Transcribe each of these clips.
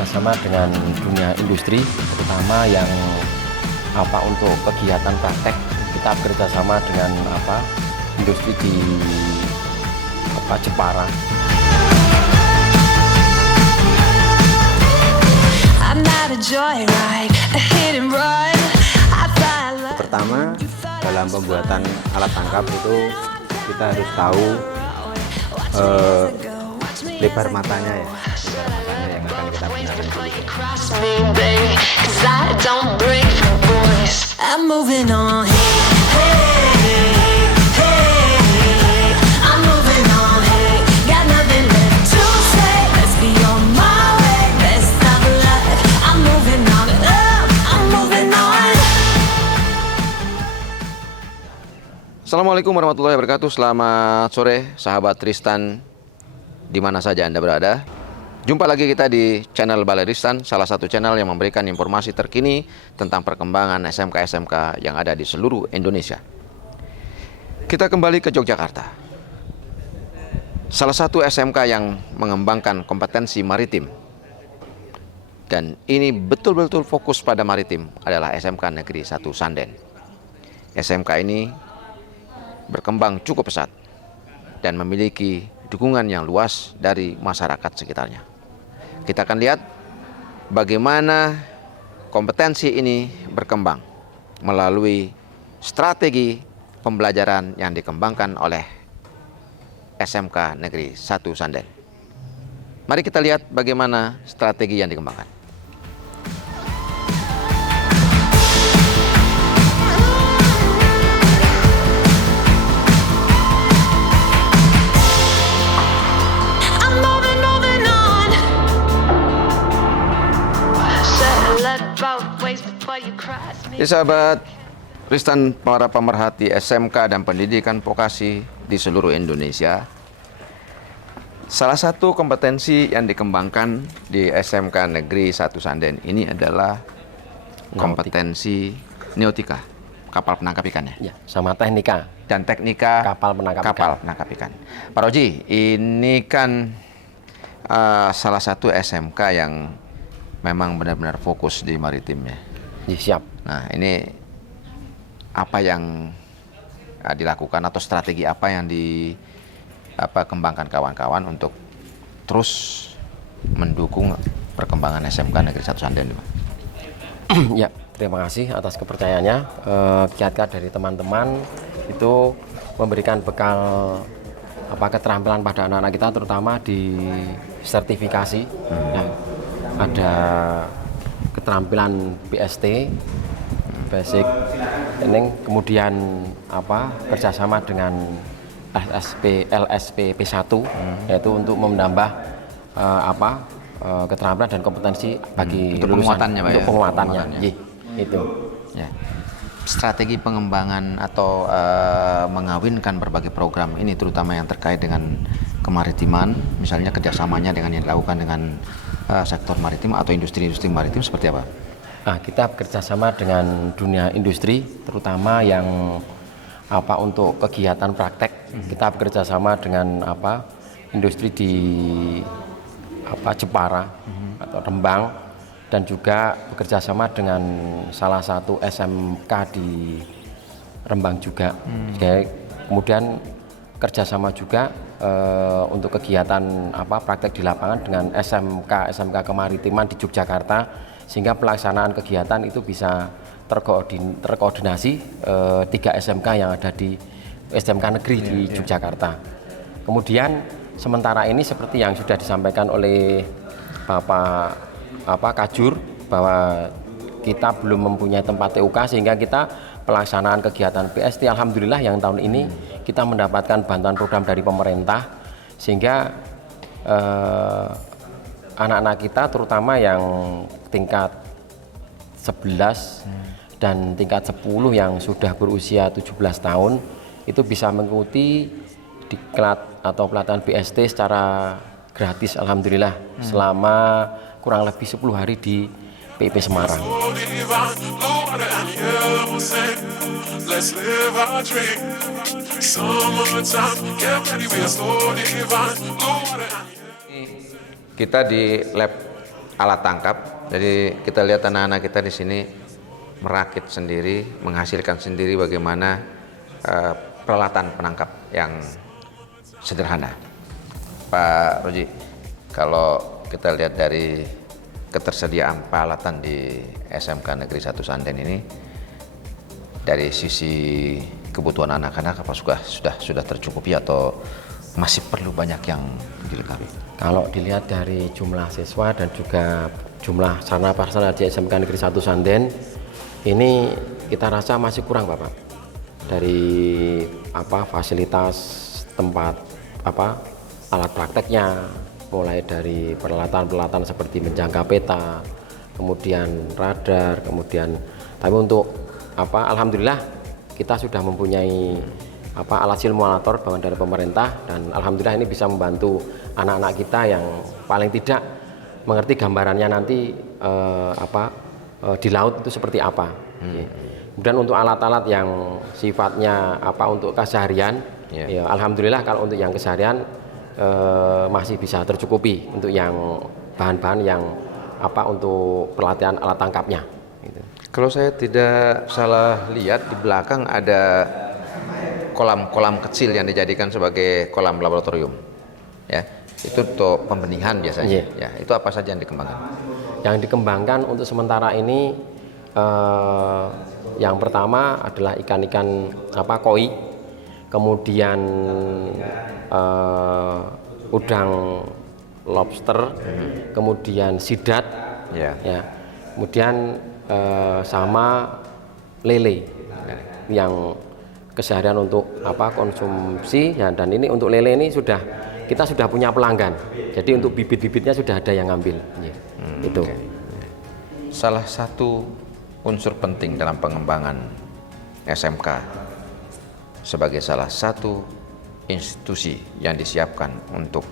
bekerjasama dengan dunia industri, terutama yang untuk kegiatan praktek. Kita bekerjasama dengan industri di Jepara. Pertama, dalam pembuatan alat tangkap itu kita harus tahu lebar matanya ya, yang akan kita gunakan. Assalamualaikum warahmatullahi wabarakatuh. Selamat sore sahabat Tristan, di mana saja Anda berada. Jumpa lagi kita di channel Balai Tristan, salah satu channel yang memberikan informasi terkini tentang perkembangan SMK-SMK yang ada di seluruh Indonesia. Kita kembali ke Yogyakarta. Salah satu SMK yang mengembangkan kompetensi maritim, dan ini betul-betul fokus pada maritim, adalah SMK Negeri 1 Sanden. SMK ini berkembang cukup pesat dan memiliki dukungan yang luas dari masyarakat sekitarnya. Kita akan lihat bagaimana kompetensi ini berkembang melalui strategi pembelajaran yang dikembangkan oleh SMK Negeri 1 Sanden. Mari kita lihat bagaimana strategi yang dikembangkan. Ya sahabat Tristan, para pemerhati SMK dan pendidikan vokasi di seluruh Indonesia, salah satu kompetensi yang dikembangkan di SMK Negeri 1 Sanden ini adalah kompetensi nautika, kapal penangkap ikan ya? Ya, sama teknika. Dan teknika kapal penangkap ikan. Pak Roji, ini kan salah satu SMK yang memang benar-benar fokus di maritimnya. Ya, siap. Nah, ini apa yang dilakukan atau strategi apa yang dikembangkan kawan-kawan untuk terus mendukung perkembangan SMK Negeri 1 Sanden? Ya, terima kasih atas kepercayaannya. Kiat-kiat dari teman-teman itu memberikan bekal keterampilan pada anak-anak kita, terutama di sertifikasi. Ya, ada keterampilan BST, basic training, kemudian kerjasama dengan LSP P1, yaitu untuk menambah keterampilan dan kompetensi bagi lulusan, untuk penguatannya. Itu. Ya. Strategi pengembangan atau mengawinkan berbagai program ini, terutama yang terkait dengan kemaritiman, misalnya kerjasamanya dengan yang dilakukan dengan sektor maritim atau industri-industri maritim, seperti apa? Kita bekerjasama dengan dunia industri, terutama yang untuk kegiatan praktek. Kita bekerjasama dengan industri di Jepara atau Rembang, dan juga bekerjasama dengan salah satu SMK di Rembang juga. Kemudian kerjasama juga untuk kegiatan praktek di lapangan dengan SMK kemaritiman di Yogyakarta, sehingga pelaksanaan kegiatan itu bisa terkoordinasi 3 SMK yang ada di SMK negeri di Yogyakarta. Kemudian sementara ini seperti yang sudah disampaikan oleh Bapak Kajur, bahwa kita belum mempunyai tempat TUK, sehingga kita pelaksanaan kegiatan PST, alhamdulillah yang tahun ini kita mendapatkan bantuan program dari pemerintah, sehingga anak-anak kita terutama yang tingkat 11 dan tingkat 10 yang sudah berusia 17 tahun itu bisa mengikuti diklat atau pelatihan BST secara gratis, alhamdulillah, selama kurang lebih 10 hari di PIP Semarang. Kita di lab alat tangkap. Jadi kita lihat anak-anak kita di sini merakit sendiri, menghasilkan sendiri bagaimana peralatan penangkap yang sederhana. Pak Roji, kalau kita lihat dari ketersediaan peralatan di SMK Negeri 1 Sanden ini, dari sisi kebutuhan anak-anak apa sudah tercukupi atau masih perlu banyak yang dilengkapi? Kalau dilihat dari jumlah siswa dan juga jumlah sarana prasarana di SMK Negeri 1 Sanden, ini kita rasa masih kurang, Bapak. Dari fasilitas tempat alat prakteknya, mulai dari peralatan-peralatan seperti menjangka peta, kemudian radar, kemudian tapi untuk alhamdulillah kita sudah mempunyai alat simulator bangun dari pemerintah, dan alhamdulillah ini bisa membantu anak-anak kita yang paling tidak mengerti gambarannya nanti di laut itu seperti apa. Kemudian untuk alat-alat yang sifatnya untuk keseharian, ya alhamdulillah kalau untuk yang keseharian masih bisa tercukupi untuk yang bahan-bahan yang untuk pelatihan alat tangkapnya. Gitu. Kalau saya tidak salah lihat di belakang ada kolam-kolam kecil yang dijadikan sebagai kolam laboratorium, ya itu untuk pembenihan biasanya. Ya itu apa saja yang dikembangkan? Yang dikembangkan untuk sementara ini yang pertama adalah ikan-ikan koi, kemudian udang lobster, kemudian sidat, ya, kemudian sama lele yang keseharian untuk konsumsi ya, dan ini untuk lele ini kita sudah punya pelanggan, jadi untuk bibit-bibitnya sudah ada yang ngambil. Itu salah satu unsur penting dalam pengembangan SMK sebagai salah satu institusi yang disiapkan untuk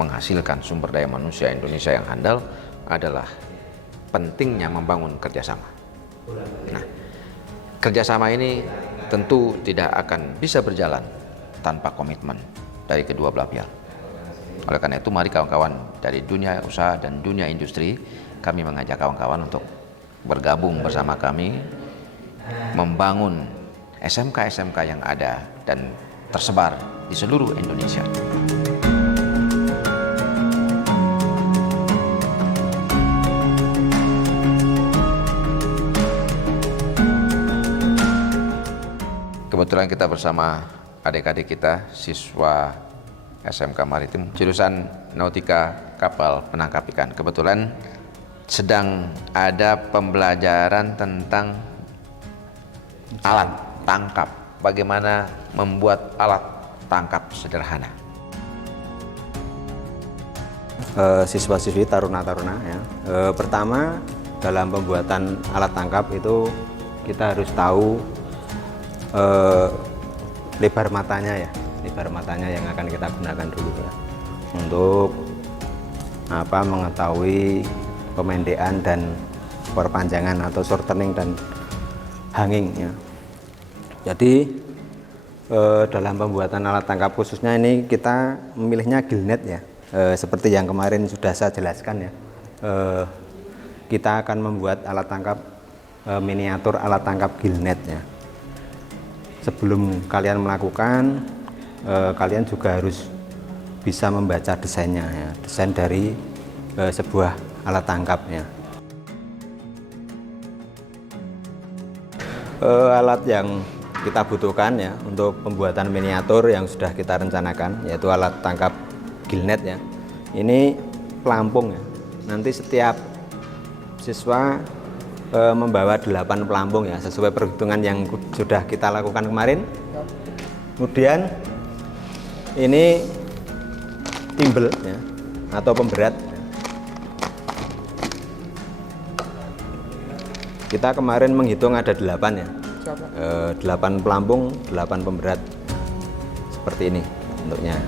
menghasilkan sumber daya manusia Indonesia yang handal adalah pentingnya membangun kerjasama. Nah, kerjasama ini tentu tidak akan bisa berjalan tanpa komitmen dari kedua belah pihak. Oleh karena itu, mari kawan-kawan dari dunia usaha dan dunia industri, kami mengajak kawan-kawan untuk bergabung bersama kami membangun SMK-SMK yang ada dan tersebar di seluruh Indonesia. Kebetulan kita bersama adik-adik kita, siswa SMK Maritim, jurusan Nautika Kapal Penangkap Ikan. Kebetulan sedang ada pembelajaran tentang alat tangkap, bagaimana membuat alat tangkap sederhana. Siswa-siswi taruna-taruna ya. Pertama, dalam pembuatan alat tangkap itu kita harus tahu lebar matanya yang akan kita gunakan dulu ya, untuk mengetahui pemendekan dan perpanjangan atau shortening dan hanging ya. Jadi dalam pembuatan alat tangkap khususnya ini kita memilihnya gillnet ya, seperti yang kemarin sudah saya jelaskan ya. Kita akan membuat alat tangkap miniatur alat tangkap gillnet ya. Sebelum kalian melakukan, kalian juga harus bisa membaca desainnya ya, desain dari sebuah alat tangkapnya. Alat yang kita butuhkan ya untuk pembuatan miniatur yang sudah kita rencanakan, yaitu alat tangkap gillnet ya. Ini pelampung ya. Nanti setiap siswa membawa 8 pelampung ya, sesuai perhitungan yang sudah kita lakukan kemarin. Kemudian ini timbel ya, atau pemberat. Kita kemarin menghitung ada 8 ya. 8 pelampung, 8 pemberat. Seperti ini bentuknya.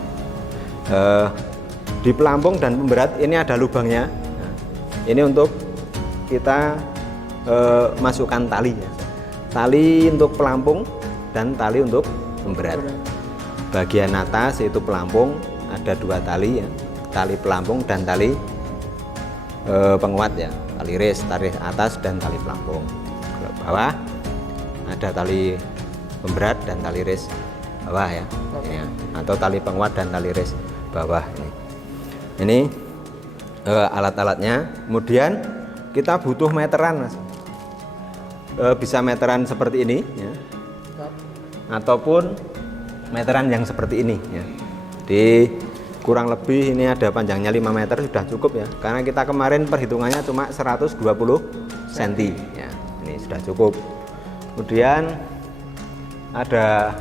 Di pelampung dan pemberat ini ada lubangnya. Nah, ini untuk kita masukkan tali ya. Tali untuk pelampung dan tali untuk pemberat. Bagian atas yaitu pelampung ada 2 tali ya, tali pelampung dan tali penguat ya, tali ris atas dan tali pelampung. Kalau bawah ada tali pemberat dan tali ris bawah ya, ini ya, atau tali penguat dan tali ris bawah ini. Ini alat-alatnya. Kemudian kita butuh meteran, Mas. Bisa meteran seperti ini ya, ataupun meteran yang seperti ini ya. Di kurang lebih ini ada panjangnya 5 meter sudah cukup ya, karena kita kemarin perhitungannya cuma 120 cm ya, ini sudah cukup. Kemudian ada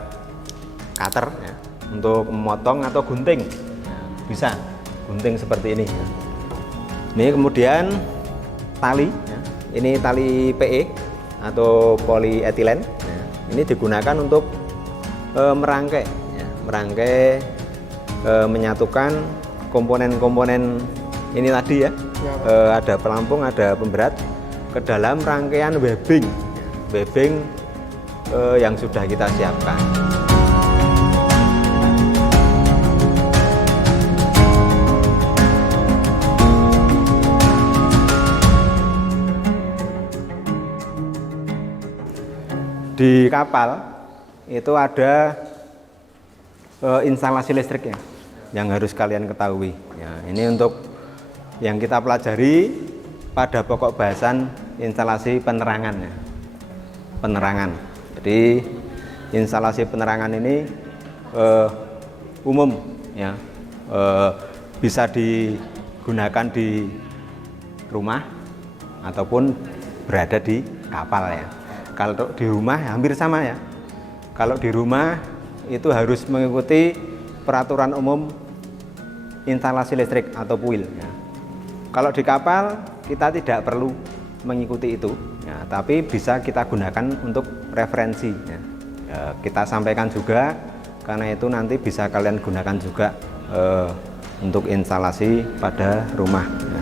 cutter ya, untuk memotong atau gunting ya, bisa gunting seperti ini ya. Ini kemudian tali ya, ini tali PE atau polietilen ya. Ini digunakan untuk merangkai ya, menyatukan komponen-komponen ini tadi ya, ada pelampung, ada pemberat ke dalam rangkaian webbing yang sudah kita siapkan. Di kapal itu ada instalasi listrik ya, yang harus kalian ketahui ya. Ini untuk yang kita pelajari pada pokok bahasan instalasi penerangan ya. Penerangan. Jadi instalasi penerangan ini umum ya, bisa digunakan di rumah ataupun berada di kapal ya. Kalau di rumah hampir sama ya. Kalau di rumah itu harus mengikuti peraturan umum instalasi listrik atau PUIL ya. Kalau di kapal kita tidak perlu mengikuti itu ya, tapi bisa kita gunakan untuk referensi ya. Kita sampaikan juga, karena itu nanti bisa kalian gunakan juga untuk instalasi pada rumah ya.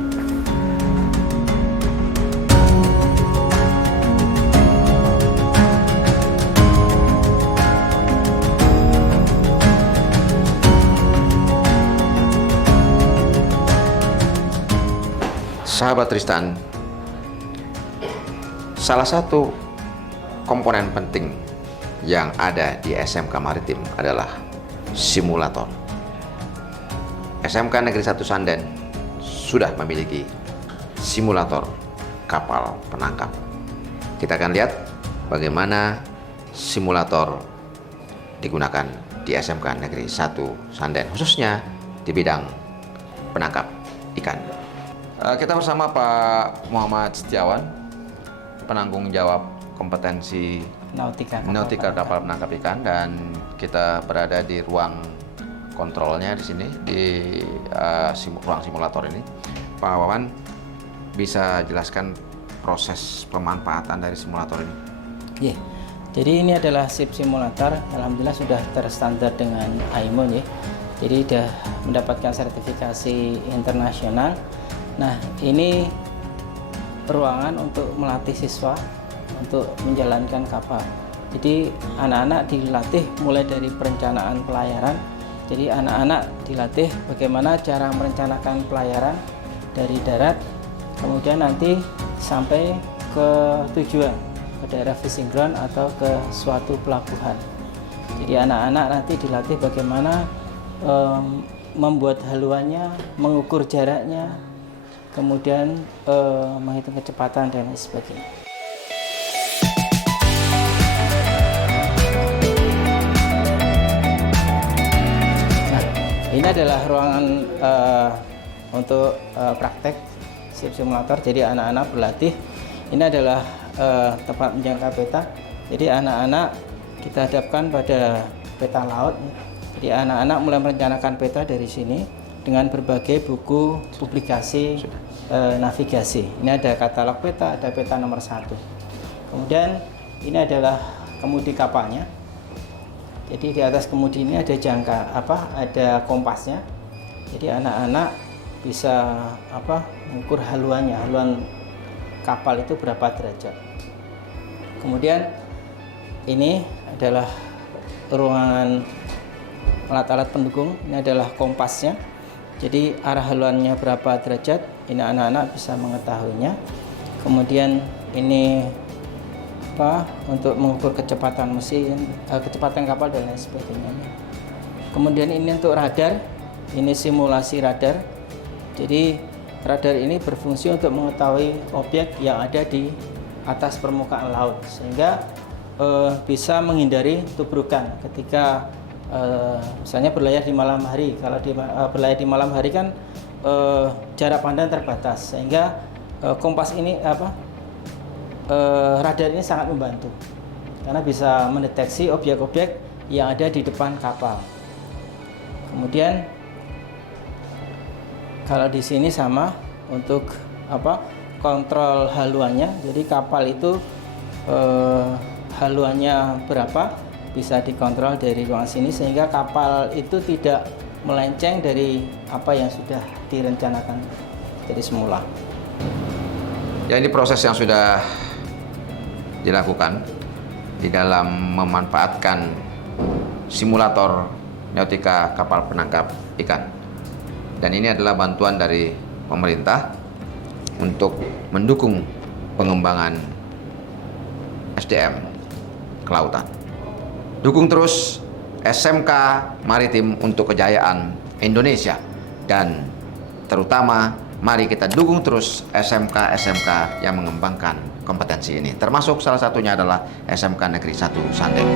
Sahabat Tristan, salah satu komponen penting yang ada di SMK Maritim adalah simulator. SMK Negeri 1 Sanden sudah memiliki simulator kapal penangkap. Kita akan lihat bagaimana simulator digunakan di SMK Negeri 1 Sanden, khususnya di bidang penangkap ikan. Kita bersama Pak Muhammad Setiawan, penanggung jawab kompetensi nautika kapal penangkap ikan, dan kita berada di ruang kontrolnya di sini, di ruang simulator ini. Pak Wawan, bisa jelaskan proses pemanfaatan dari simulator ini? Iya, jadi ini adalah SIP simulator. Alhamdulillah sudah terstandar dengan AIMO ya. Jadi sudah mendapatkan sertifikasi internasional. Nah, ini ruangan untuk melatih siswa untuk menjalankan kapal. Jadi anak-anak dilatih mulai dari perencanaan pelayaran. Jadi anak-anak dilatih bagaimana cara merencanakan pelayaran dari darat, kemudian nanti sampai ke tujuan, ke daerah fishing ground atau ke suatu pelabuhan. Jadi anak-anak nanti dilatih bagaimana membuat haluannya, mengukur jaraknya, kemudian menghitung kecepatan dan lain sebagainya. Nah, ini adalah ruangan untuk praktek SIP simulator. Jadi anak-anak berlatih. Ini adalah tempat menjangka peta. Jadi anak-anak kita hadapkan pada peta laut. Jadi anak-anak mulai merencanakan peta dari sini dengan berbagai buku publikasi navigasi. Ini ada katalog peta, ada peta nomor 1. Kemudian ini adalah kemudi kapalnya. Jadi di atas kemudi ini ada ada kompasnya. Jadi anak-anak bisa mengukur haluannya, haluan kapal itu berapa derajat. Kemudian ini adalah ruangan alat-alat pendukung. Ini adalah kompasnya. Jadi arah haluannya berapa derajat, ini anak-anak bisa mengetahuinya. Kemudian ini untuk mengukur kecepatan mesin, kecepatan kapal dan lain sebagainya. Kemudian ini untuk radar, ini simulasi radar. Jadi radar ini berfungsi untuk mengetahui objek yang ada di atas permukaan laut, sehingga bisa menghindari tubrukan ketika misalnya berlayar di malam hari. Kalau berlayar di malam hari kan jarak pandang terbatas, sehingga kompas ini radar ini sangat membantu karena bisa mendeteksi objek-objek yang ada di depan kapal. Kemudian kalau di sini sama untuk kontrol haluannya. Jadi kapal itu haluannya berapa bisa dikontrol dari ruang sini, sehingga kapal itu tidak melenceng dari apa yang sudah direncanakan dari semula. Ya, ini proses yang sudah dilakukan di dalam memanfaatkan simulator nautika kapal penangkap ikan. Dan ini adalah bantuan dari pemerintah untuk mendukung pengembangan SDM kelautan. Dukung terus SMK Maritim untuk kejayaan Indonesia, dan terutama mari kita dukung terus SMK-SMK yang mengembangkan kompetensi ini. Termasuk salah satunya adalah SMK Negeri 1 Sanden.